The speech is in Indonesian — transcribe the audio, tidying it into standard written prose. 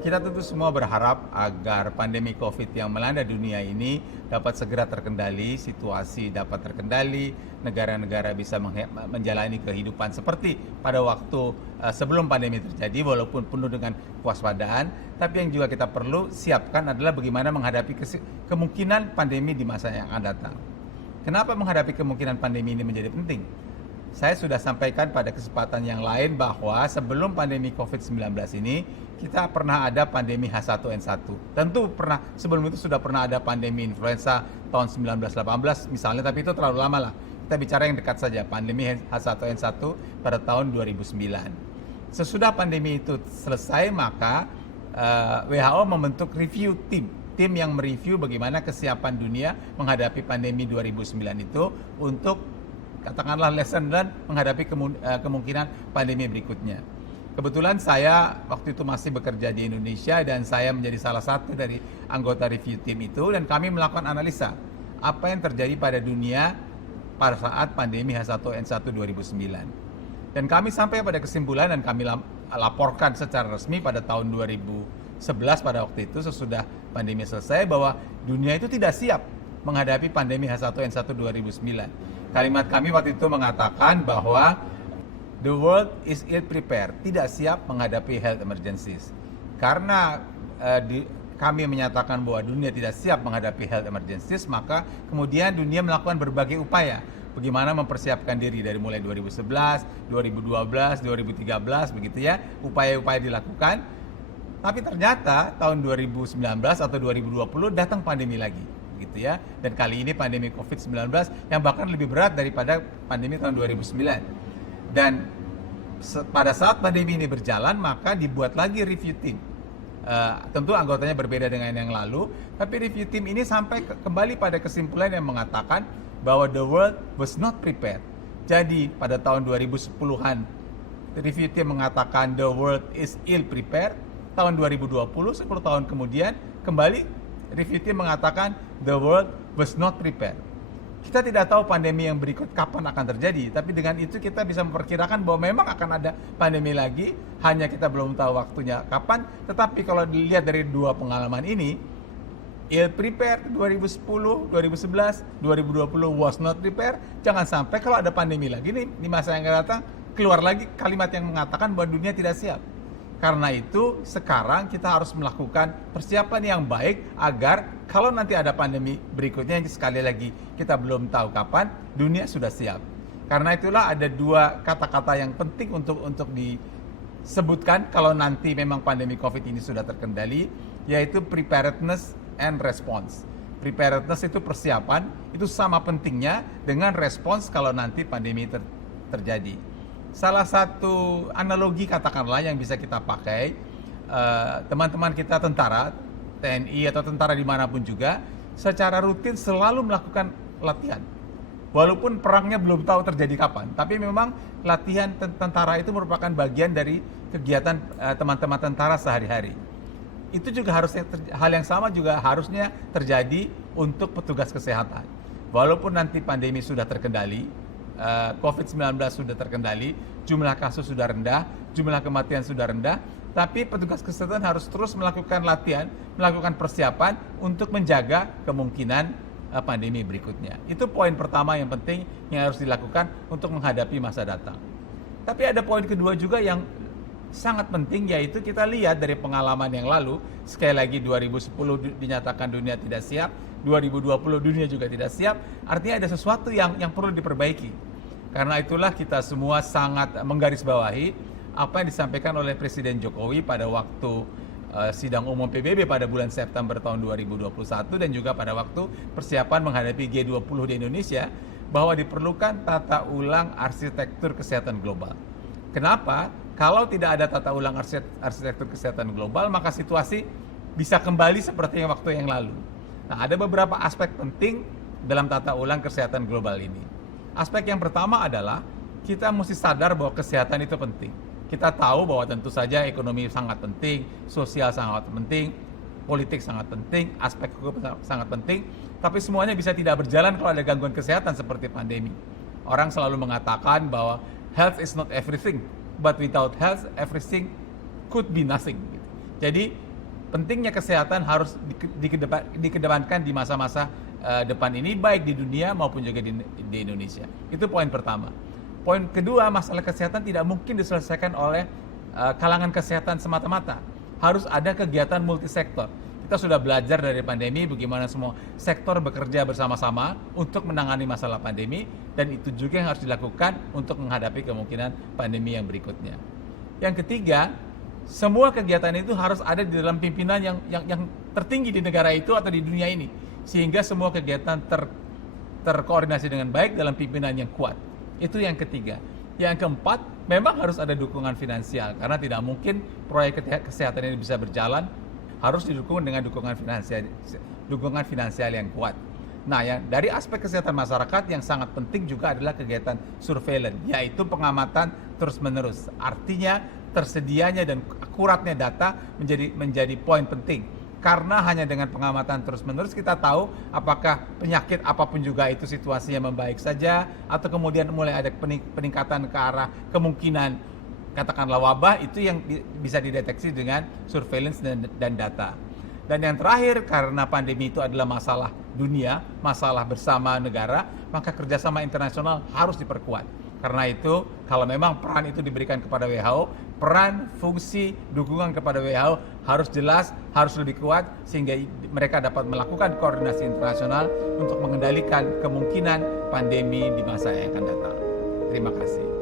Kita tentu semua berharap agar pandemi COVID yang melanda dunia ini dapat segera terkendali, situasi dapat terkendali, negara-negara bisa menjalani kehidupan seperti pada waktu sebelum pandemi terjadi, walaupun penuh dengan kewaspadaan. Tapi yang juga kita perlu siapkan adalah bagaimana menghadapi kemungkinan pandemi di masa yang akan datang. Kenapa menghadapi kemungkinan pandemi ini menjadi penting? Saya sudah sampaikan pada kesempatan yang lain bahwa sebelum pandemi COVID-19 ini, kita pernah ada pandemi H1N1. Tentu pernah, sebelum itu sudah pernah ada pandemi influenza tahun 1918 misalnya, tapi itu terlalu lama lah. Kita bicara yang dekat saja, pandemi H1N1 pada tahun 2009. Sesudah pandemi itu selesai, maka WHO membentuk review tim yang mereview bagaimana kesiapan dunia menghadapi pandemi 2009 itu untuk katakanlah lesson learned menghadapi kemungkinan pandemi berikutnya. Kebetulan saya waktu itu masih bekerja di Indonesia dan saya menjadi salah satu dari anggota review team itu, dan kami melakukan analisa apa yang terjadi pada dunia pada saat pandemi H1N1 2009. Dan kami sampai pada kesimpulan dan kami laporkan secara resmi pada tahun 2011 pada waktu itu sesudah pandemi selesai bahwa dunia itu tidak siap menghadapi pandemi H1N1 2009. Kalimat kami waktu itu mengatakan bahwa the world is ill prepared, tidak siap menghadapi health emergencies. Karena kami menyatakan bahwa dunia tidak siap menghadapi health emergencies, maka kemudian dunia melakukan berbagai upaya bagaimana mempersiapkan diri dari mulai 2011, 2012, 2013 begitu ya, upaya-upaya dilakukan. Tapi ternyata tahun 2019 atau 2020 datang pandemi lagi. Gitu ya. Dan kali ini pandemi COVID-19 yang bahkan lebih berat daripada pandemi tahun 2009. Dan pada saat pandemi ini berjalan, maka dibuat lagi review team. Tentu anggotanya berbeda dengan yang lalu, tapi review team ini sampai kembali pada kesimpulan yang mengatakan bahwa the world was not prepared. Jadi pada tahun 2010-an review team mengatakan the world is ill prepared. Tahun 2020, 10 tahun kemudian kembali review team mengatakan the world was not prepared. Kita tidak tahu pandemi yang berikut kapan akan terjadi, tapi dengan itu kita bisa memperkirakan bahwa memang akan ada pandemi lagi, hanya kita belum tahu waktunya kapan. Tetapi kalau dilihat dari dua pengalaman ini, ill prepared 2010, 2011, 2020 was not prepared. Jangan sampai kalau ada pandemi lagi nih di masa yang akan datang, keluar lagi kalimat yang mengatakan bahwa dunia tidak siap. Karena itu sekarang kita harus melakukan persiapan yang baik agar kalau nanti ada pandemi berikutnya, sekali lagi kita belum tahu kapan, dunia sudah siap. Karena itulah ada dua kata-kata yang penting untuk disebutkan kalau nanti memang pandemi COVID ini sudah terkendali, yaitu preparedness and response. Preparedness itu persiapan, itu sama pentingnya dengan respons kalau nanti pandemi terjadi. Salah satu analogi katakanlah yang bisa kita pakai, teman-teman kita tentara, TNI atau tentara dimanapun juga, secara rutin selalu melakukan latihan. Walaupun perangnya belum tahu terjadi kapan, tapi memang latihan tentara itu merupakan bagian dari kegiatan teman-teman tentara sehari-hari. Itu juga harusnya hal yang sama juga harusnya terjadi untuk petugas kesehatan. Walaupun nanti pandemi sudah terkendali, COVID-19 sudah terkendali, jumlah kasus sudah rendah, jumlah kematian sudah rendah, tapi petugas kesehatan harus terus melakukan latihan, melakukan persiapan untuk menjaga kemungkinan pandemi berikutnya. Itu poin pertama yang penting yang harus dilakukan untuk menghadapi masa datang. Tapi ada poin kedua juga yang sangat penting, yaitu kita lihat dari pengalaman yang lalu, sekali lagi 2010 dinyatakan dunia tidak siap, 2020 dunia juga tidak siap, artinya ada sesuatu yang perlu diperbaiki. Karena itulah kita semua sangat menggarisbawahi apa yang disampaikan oleh Presiden Jokowi pada waktu sidang umum PBB pada bulan September tahun 2021 dan juga pada waktu persiapan menghadapi G20 di Indonesia, bahwa diperlukan tata ulang arsitektur kesehatan global. Kenapa? Kalau tidak ada tata ulang arsitektur kesehatan global, maka situasi bisa kembali seperti waktu yang lalu. Nah, ada beberapa aspek penting dalam tata ulang kesehatan global ini. Aspek yang pertama adalah kita mesti sadar bahwa kesehatan itu penting. Kita tahu bahwa tentu saja ekonomi sangat penting, sosial sangat penting, politik sangat penting, aspek hukum sangat penting, tapi semuanya bisa tidak berjalan kalau ada gangguan kesehatan seperti pandemi. Orang selalu mengatakan bahwa health is not everything, but without health everything could be nothing. Jadi pentingnya kesehatan harus dikedepankan di masa-masa depan ini, baik di dunia maupun juga di Indonesia. Itu poin pertama. Poin kedua, masalah kesehatan tidak mungkin diselesaikan oleh kalangan kesehatan semata-mata. Harus ada kegiatan multisektor. Kita sudah belajar dari pandemi bagaimana semua sektor bekerja bersama-sama untuk menangani masalah pandemi, dan itu juga yang harus dilakukan untuk menghadapi kemungkinan pandemi yang berikutnya. Yang ketiga, semua kegiatan itu harus ada di dalam pimpinan yang tertinggi di negara itu atau di dunia ini, sehingga semua kegiatan terkoordinasi dengan baik dalam pimpinan yang kuat. Itu yang ketiga. Yang keempat, memang harus ada dukungan finansial, karena tidak mungkin proyek kesehatan ini bisa berjalan, harus didukung dengan dukungan finansial yang kuat. Nah, yang dari aspek kesehatan masyarakat yang sangat penting juga adalah kegiatan surveillance, yaitu pengamatan terus-menerus. Artinya tersedianya dan akuratnya data menjadi poin penting. Karena hanya dengan pengamatan terus-menerus kita tahu apakah penyakit apapun juga itu situasinya membaik saja, atau kemudian mulai ada peningkatan ke arah kemungkinan katakanlah wabah, itu yang bisa dideteksi dengan surveillance dan data. Dan yang terakhir, karena pandemi itu adalah masalah dunia, masalah bersama negara, maka kerjasama internasional harus diperkuat. Karena itu, kalau memang peran itu diberikan kepada WHO, peran, fungsi, dukungan kepada WHO harus jelas, harus lebih kuat, sehingga mereka dapat melakukan koordinasi internasional untuk mengendalikan kemungkinan pandemi di masa yang akan datang. Terima kasih.